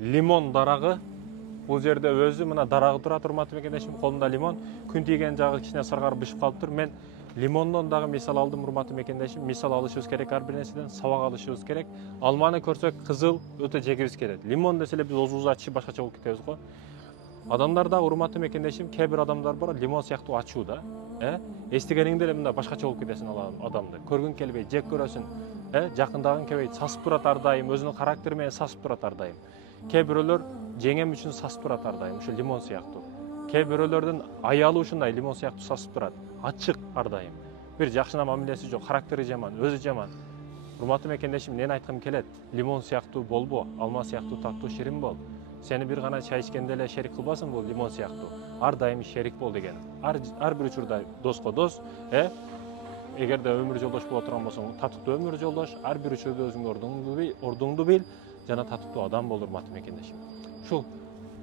лимон дарагы. Бул жерде өзү мына дарагы турат, урматтуу мекендешим, колунда лимон, күн тийген жагы кичине саргарып бышып калыптыр. Мен лимондон дагы мисал алдым, урматтуу мекендешим. Мисал алышыбыз керек ар бир нерседен, сабак алышыбыз керек. Алманы көрсөк кызыл өтө жегибиз келет. Лимон десе эле биз оозубуз ачышып башкача болуп кетебиз го. Адамдарда, урматтуу мекендешим, кээ бир адамдар бар, лимон сыяктуу ачуу да. Эстегениңде эле мында башкача болуп кетесиң ал адамды. Көргүң келбейт, жек көрөсүң, жакындагың келбейт, сасып турат ар дайым, өзүнүн характери менен сасып турат ар дайым. Кээ бирөөлөр жеңем үчүн сасып турат ар дайым, ушу лимон сыяктуу. Кээ бирөөлөрдүн аялы ушундай лимон сыяктуу сасып турат, ачык ар дайым. Бир жакшына мамилеси жок, характери жаман, өзү жаман. Урматтуу мекендешим, мен айткым келет, лимон сыяктуу болбо, алма сыяктуу таттуу ширин бол. Сени бир гана чай ичкенде эле шерик кылбасын бул лимон сыяктуу. Ар дайым шерик бол деген. Ар бир учурда доско дос, эгерде өмүр жолдош боло турган болсоң, татыктуу өмүр жолдош, ар бир учурда өзүңдүн ордуңду бил, жана татыктуу адам бол, урматтуу мекендешим. Ушул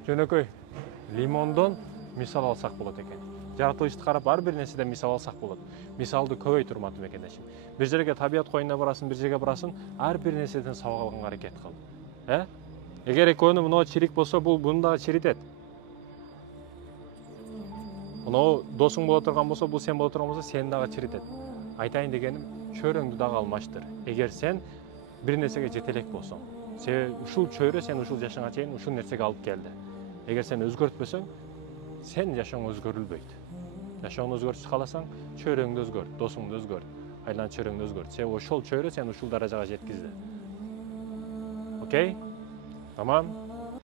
жөнөкөй лимондон мисал алсак болот экен. Жаратылышты карап ар бир нерседен мисал алсак болот. Мисалды көбөйт, урматтуу мекендешим. Бир жерге табият коюнуна барасың, бир жерге барасың, ар бир нерседен сабак алганга аракет кыл. Эгер экөөнү мына чирик болсо, бул буну дагы чиритет. Мына досуң боло турган болсо, бул сен боло турган болсо, сени дагы чиритет. Айтайын дегеним, чөйрөңдү дагы алмаштыр. Эгер сен бир нерсеге жетелек болсоң, себеби ушул чөйрө сени ушул жашыңа чейин ушул нерсеге алып келди. Эгер сен өзгөртпөсөң, сен жашооң өзгөрүлбөйт. Жашооңду өзгөртүш кааласаң, чөйрөңдү өзгөрт, досуңду өзгөрт, айлан чөйрөңдү өзгөрт. Себеби ошол чөйрө сени ушул даражага жеткизди. Окей? Тамам.